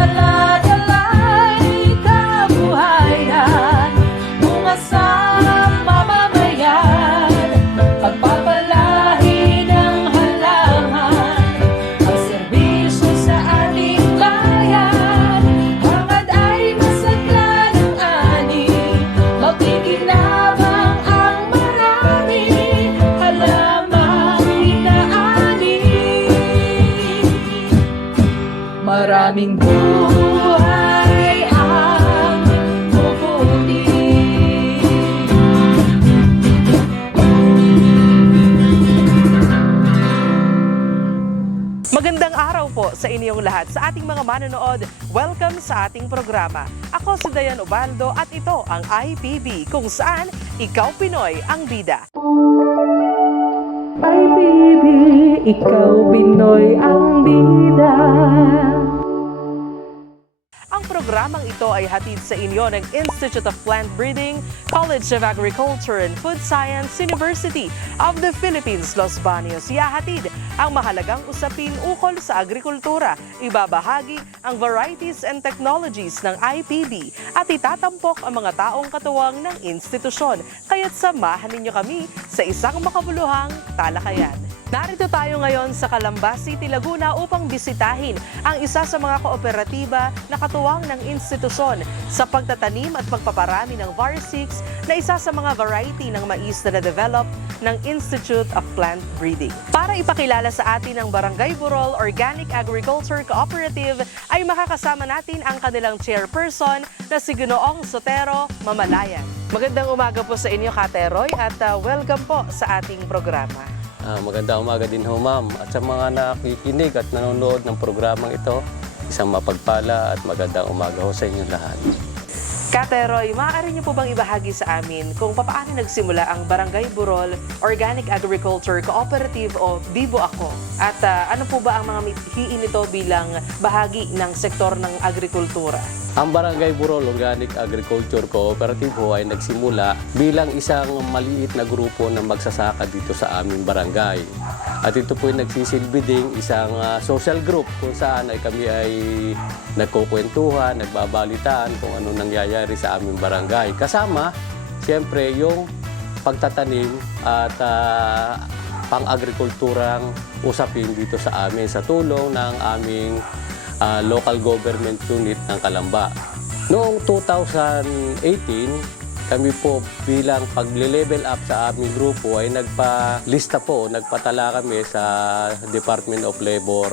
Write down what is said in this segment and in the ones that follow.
dala-dala'y kabuhayan, bunga sa mamamayan, pagpapalahi ng halaman, ang serbisyo sa ating bayan, hangad ay masadla ng ani, makikinabang ang marami, halamang inaani. Maraming buhay ang bubuti. Magandang araw po sa inyong lahat. Sa ating mga manonood, welcome sa ating programa. Ako si Dayan Ubaldo at ito ang IPB, kung saan ikaw Pinoy ang bida. IPB, ikaw Pinoy ang bida. Ang programang ito ay hatid sa inyo ng Institute of Plant Breeding, College of Agriculture and Food Science, University of the Philippines, Los Baños. Ihahatid ang mahalagang usapin ukol sa agrikultura, ibabahagi ang varieties and technologies ng IPB at itatampok ang mga taong katuwang ng institusyon. Kaya't samahan ninyo kami sa isang makabuluhang talakayan. Narito tayo ngayon sa Calamba City, Laguna upang bisitahin ang isa sa mga kooperatiba na katuwang ng institusyon sa pagtatanim at pagpaparami ng VAR6 na isa sa mga variety ng mais na na-develop ng Institute of Plant Breeding. Para ipakilala sa atin ang Barangay Burol Organic Agriculture Cooperative ay makakasama natin ang kanilang chairperson na si Ginoong Sotero Mamalayan. Magandang umaga po sa inyo, Kateroy, at welcome po sa ating programa. Magandang umaga din ho, ma'am. At sa mga nakikinig at nanonood ng programang ito, isang mapagpala at magandang umaga ho sa inyong lahat. Kateroy, maaari niyo po bang ibahagi sa amin kung paano nagsimula ang Barangay Burol Organic Agriculture Cooperative o Bibo Ako? At ano po ba ang mga mithiin nito bilang bahagi ng sektor ng agrikultura? Ang Barangay Burol Organic Agriculture Cooperative ho ay nagsimula bilang isang maliit na grupo ng magsasaka dito sa aming barangay. At ito po ay nagsisilbi ding isang social group kung saan ay kami ay nagkukwentuhan, nagbabalitaan kung ano nangyayari sa aming barangay. Kasama, siyempre, yung pagtatanim at pang-agrikulturang usapin dito sa amin sa tulong ng aming local government unit ng Calamba. Noong 2018, kami po bilang pagle-level up sa aming grupo ay nagpatala kami sa Department of Labor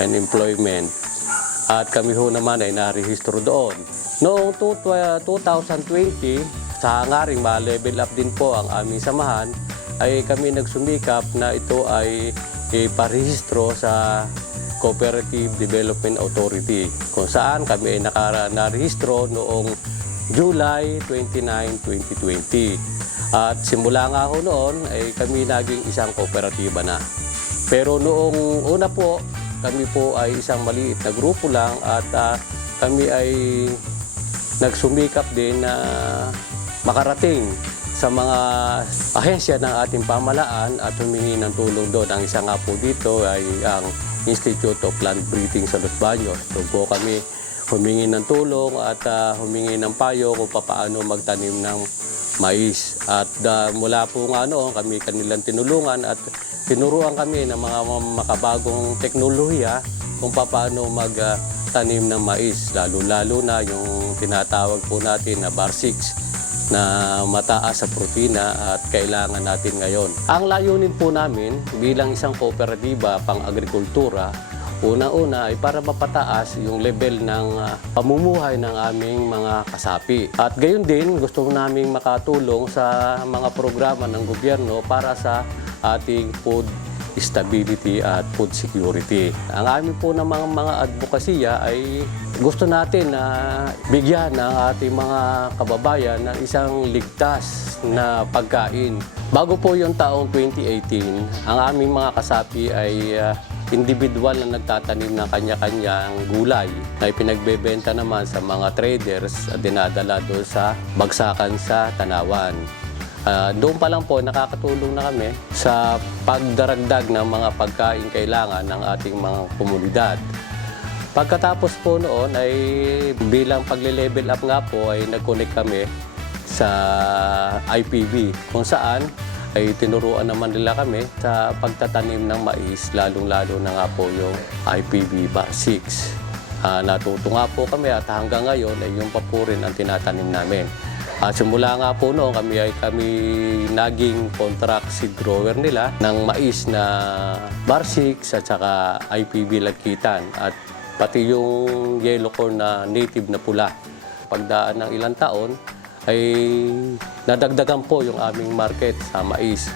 and Employment. At kami ho naman ay narehistro doon. Noong 2020, sa hangaring ma-level up din po ang aming samahan, ay kami nagsumikap na ito ay iparehistro sa Cooperative Development Authority, kung saan kami ay narehistro noong July 29, 2020. At simula nga ho noon ay kami naging isang kooperatiba na. Pero noong una po, kami po ay isang maliit na grupo lang at kami ay nagsumikap din na makarating sa mga ahensya ng ating pamahalaan at humingi ng tulong doon. Ang isa nga po dito ay ang Institute of Plant Breeding sa Los Baños. Doon po kami humingi ng tulong at humingi ng payo kung paano magtanim ng mais. At mula po nga noon, kami kanilang tinulungan at tinuruan kami ng mga makabagong teknolohiya kung paano magtanim ng mais. Lalo-lalo na yung tinatawag po natin na VAR6 na mataas sa protina at kailangan natin ngayon. Ang layunin po namin bilang isang kooperatiba pang-agrikultura, una-una ay para mapataas yung level ng pamumuhay ng aming mga kasapi. At gayon din, gusto namin makatulong sa mga programa ng gobyerno para sa ating food stability at food security. Ang amin po ng mga advokasya ay gusto natin na bigyan ng ating mga kababayan ng isang ligtas na pagkain. Bago po yung taong 2018, ang aming mga kasapi ay individual na nagtatanim ng kanya-kanyang gulay na ipinagbebenta naman sa mga traders at dinadala doon sa bagsakan sa Tanawan. Doon pa lang po nakakatulong na kami sa pagdaragdag ng mga pagkain kailangan ng ating mga komunidad. Pagkatapos po noon ay bilang pagle-level up nga po ay nag-connect kami sa IPB kung saan ay tinuruan naman nila kami sa pagtatanim ng mais, lalong-lalo na nga po yung IPB bar 6. Natuto nga po kami at hanggang ngayon ay yung pa po rin ang tinatanim namin. Simula nga po noon kami naging contract seed grower nila ng mais na bar 6 at saka IPB Lagkitan at pati yung yellow corn na native na pula. Pagdaan ng ilang taon, ay nadagdagan po yung aming market sa mais.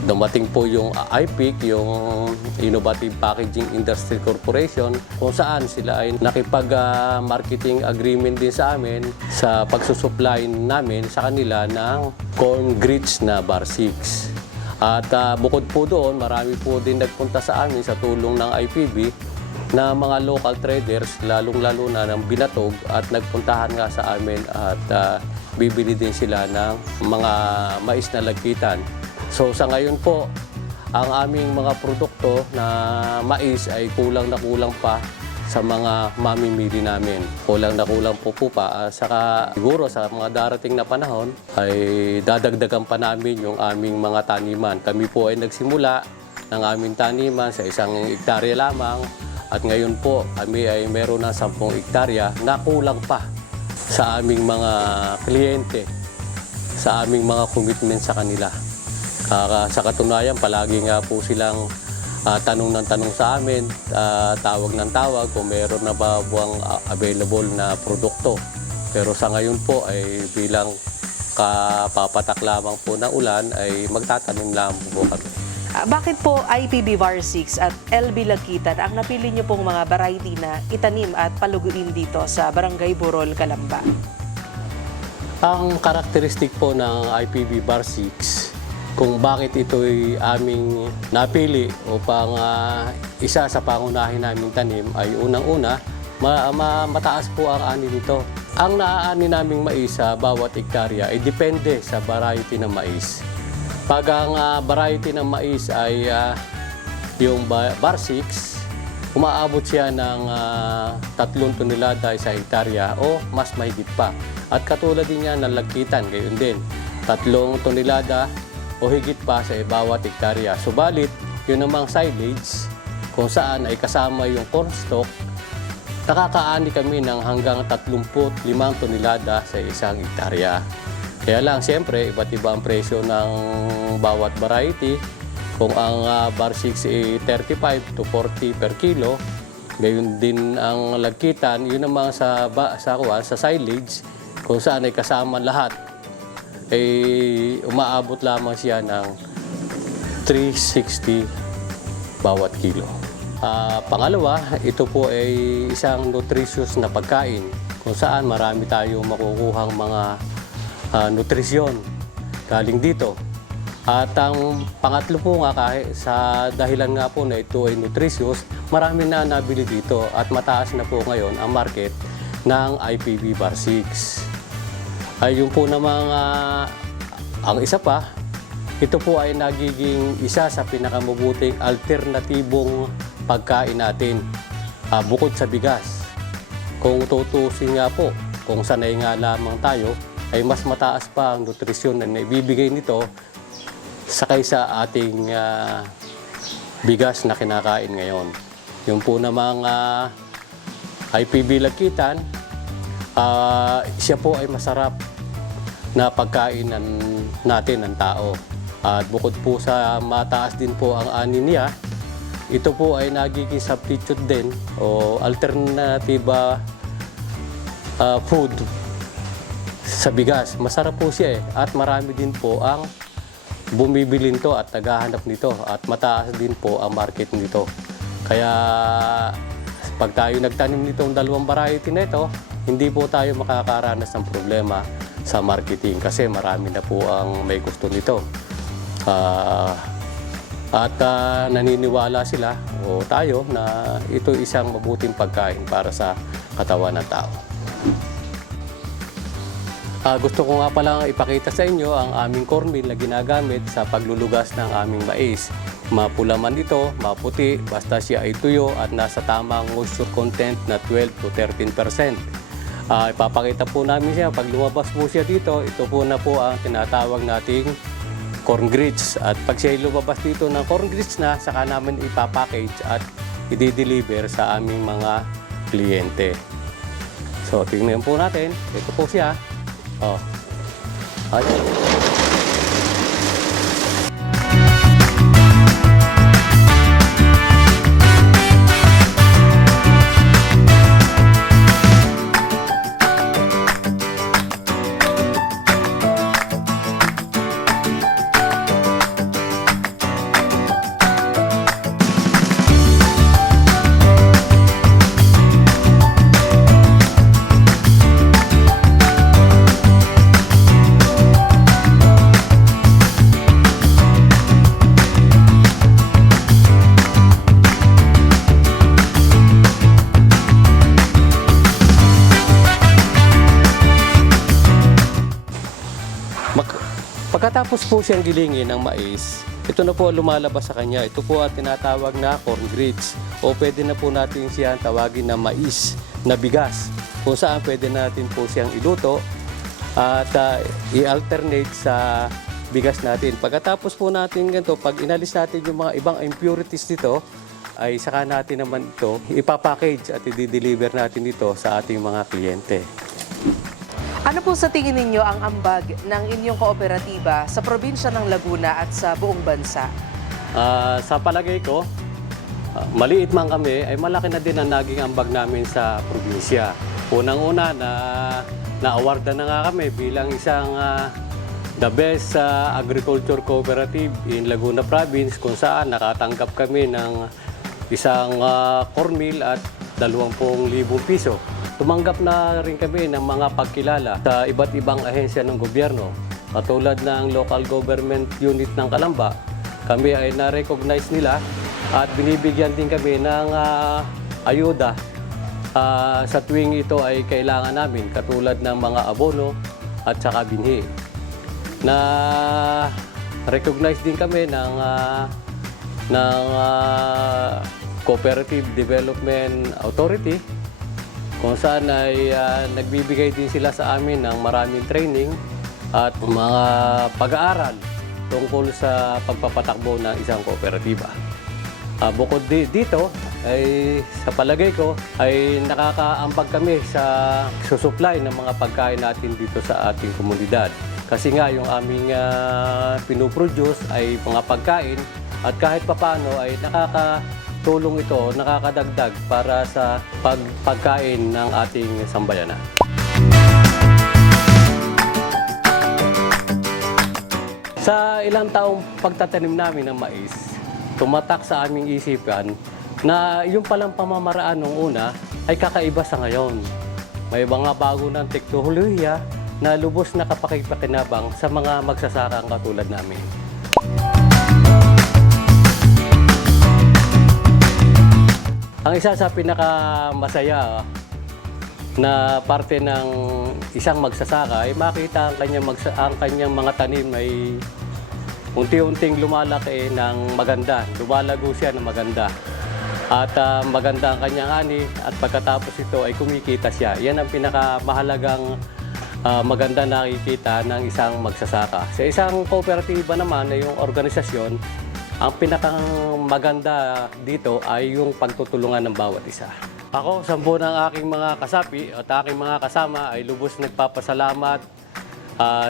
Dumating po yung IPIC, yung Innovative Packaging Industry Corporation, kung saan sila ay nakipag-marketing agreement din sa amin sa pagsusupply namin sa kanila ng corn grits na bar 6. At bukod po doon, marami po din nagpunta sa amin sa tulong ng IPB na mga local traders, lalong-lalo na ng binatog at nagpuntahan nga sa amin at bibili din sila ng mga mais na lagkitan. So sa ngayon po, ang aming mga produkto na mais ay kulang na kulang pa sa mga mamimili namin. Kulang na kulang po pa. Saka siguro sa mga darating na panahon ay dadagdagan pa namin yung aming mga taniman. Kami po ay nagsimula ng aming taniman sa 1 hektarya lamang. At ngayon po, kami ay meron na 10 hektarya na kulang pa sa aming mga kliyente, sa aming mga commitment sa kanila. Sa katunayan, palagi nga po silang tanong ng tanong sa amin, tawag ng tawag kung meron na ba buwang available na produkto. Pero sa ngayon po ay bilang kapapatak lamang po ng ulan ay magtatanim lang po kami. Bakit po IPB bar 6 at LB Lagkitan ang napili niyo pong mga variety na itanim at paluguin dito sa Barangay Burol, Calamba? Ang karakteristik po ng IPB bar 6, kung bakit ito'y aming napili upang isa sa pangunahin naming tanim ay unang-una, mataas po ang ani nito. Ang naaani naming mais sa bawat hektarya ay depende sa variety ng mais. Pag ang variety ng mais ay yung bar 6, umaabot siya ng 3 tonelada sa hektarya o mas mahigit pa. At katulad din yan ng lagkitan, gayon din. 3 tonelada o higit pa sa bawat hektarya. Subalit, yun namang silage, kung saan ay kasama yung corn stalk, nakakaani kami ng hanggang 35 tonelada sa 1 hektarya. Kaya lang, siyempre, iba't iba ang presyo ng bawat variety. Kung ang bar 6 ay 35 to 40 per kilo, gayon din ang lagkitan, yun naman sa silage, kung saan ay kasama lahat, ay umaabot lamang siya ng 360 bawat kilo. Pangalawa, ito po ay isang nutritious na pagkain, kung saan marami tayong makukuhang mga nutrisyon galing dito. At ang pangatlo po nga, kahit sa dahilan nga po na ito ay nutritious, marami na nabili dito at mataas na po ngayon ang market ng IPB bar 6. Ay yung po namang ang isa pa, ito po ay nagiging isa sa pinakamabuting alternatibong pagkain natin bukod sa bigas. Kung tutusin nga po, kung sanay nga lamang tayo, ay mas mataas pa ang nutrisyon na naibibigay nito sa kaysa ating bigas na kinakain ngayon. Yung po namang IPB Lagkitan, siya po ay masarap na pagkain natin ng tao. At bukod po sa mataas din po ang ani niya, ito po ay nagiging substitute din o alternative food sa bigas. Masarap po siya at marami din po ang bumibili nito at naghahanap nito at mataas din po ang market nito. Kaya pag tayo nagtanim nitong 2 variety na ito, hindi po tayo makakaranas ng problema sa marketing kasi marami na po ang may gusto nito. At naniniwala sila o tayo na ito isang mabuting pagkain para sa katawan ng tao. Gusto ko nga palang ipakita sa inyo ang aming corn meal na ginagamit sa paglulugas ng aming mais. Mapula man ito, maputi, basta siya ay tuyo at nasa tamang moisture content na 12 to 13%. Ipapakita po namin siya, pag lumabas po siya dito, ito po na po ang tinatawag nating corn grits. At pag siya lumabas dito ng corn grits na, saka namin ipapackage at i-deliver sa aming mga kliyente. So, tingnan po natin. Ito po siya. Oh. Ay. Pagkatapos po siyang gilingin ng mais, ito na po ang lumalabas sa kanya. Ito po ang tinatawag na corn grits o pwede na po natin siyang tawagin na mais na bigas kung saan pwede natin po siyang iluto at i-alternate sa bigas natin. Pagkatapos po natin ganito, pag inalis natin yung mga ibang impurities dito, ay saka natin naman ito ipapackage at i-deliver natin ito sa ating mga kliyente. Ano po sa tingin ninyo ang ambag ng inyong kooperatiba sa probinsya ng Laguna at sa buong bansa? Sa palagay ko, maliit man kami, ay malaki na din ang naging ambag namin sa probinsya. Unang-una, na-awardan na nga kami bilang isang the best agriculture cooperative in Laguna Province kung saan nakatanggap kami ng isang corn meal at 20,000 piso. Tumanggap na rin kami ng mga pagkilala sa iba't ibang ahensya ng gobyerno. Katulad ng local government unit ng Calamba, kami ay na-recognize nila at binibigyan din kami ng ayuda sa tuwing ito ay kailangan namin, katulad ng mga abono at saka binhi. Na-recognize din kami ng Cooperative Development Authority kung saan ay nagbibigay din sila sa amin ng maraming training at mga pag-aaral tungkol sa pagpapatakbo ng isang kooperatiba. Bukod dito, ay sa palagay ko, ay nakakaambag kami sa susupply ng mga pagkain natin dito sa ating komunidad. Kasi nga yung aming pinoproduce ay mga pagkain at kahit papano ay nakakatulong ito, nakakadagdag para sa pagkain ng ating sambayanan. Sa ilang taong pagtatanim namin ng mais, tumatak sa aming isipan na yung palang pamamaraan nung una ay kakaiba sa ngayon. May mga bago ng teknolohiya na lubos na kapakipakinabang sa mga magsasakang katulad namin. Ang isa sa pinakamasaya na parte ng isang magsasaka ay makita ang kanyang mga tanim ay unti-unting lumalaki ng maganda, lumalago siya ng maganda. At maganda ang kanyang ani at pagkatapos ito ay kumikita siya. Yan ang pinakamahalagang maganda na nakikita ng isang magsasaka. Sa isang kooperatiba naman na yung organisasyon, ang pinakang maganda dito ay yung pagtutulungan ng bawat isa. Ako, sa buo ng aking mga kasapi at aking mga kasama ay lubos nagpapasalamat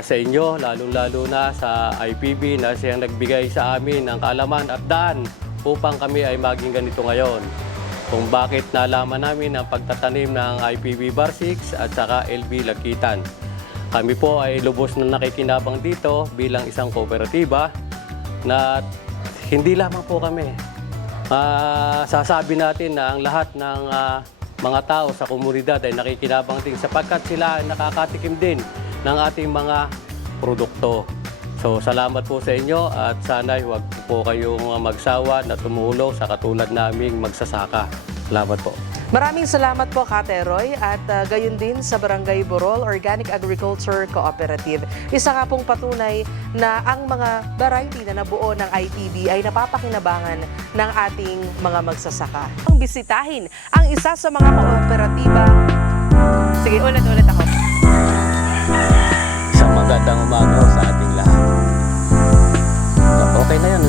sa inyo, lalong-lalo na sa IPB na siyang nagbigay sa amin ng kaalaman at daan upang kami ay maging ganito ngayon. Kung bakit nalaman namin ang pagtatanim ng IPB Bar 6 at saka LB Lakitan. Kami po ay lubos na nakikinabang dito bilang isang kooperatiba na hindi lamang po kami. Sasabi natin na ang lahat ng mga tao sa komunidad ay nakikinabang din sapagkat sila ay nakakatikim din ng ating mga produkto. So salamat po sa inyo at sana'y huwag po kayong magsawa na tumulong sa katulad naming magsasaka. Salamat po. Maraming salamat po, Kate Roy, at gayon din sa Barangay Borol Organic Agriculture Cooperative. Isa nga pong patunay na ang mga variety na nabuo ng ITB ay napapakinabangan ng ating mga magsasaka. Ang bisitahin ang isa sa mga kooperatiba. Sige, ulit ako. Isang magandang umaga ho sa ating lahat. Okay na yan.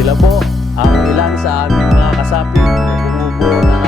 Sila po ang ilan sa aming mga kasapi na bumubuo ng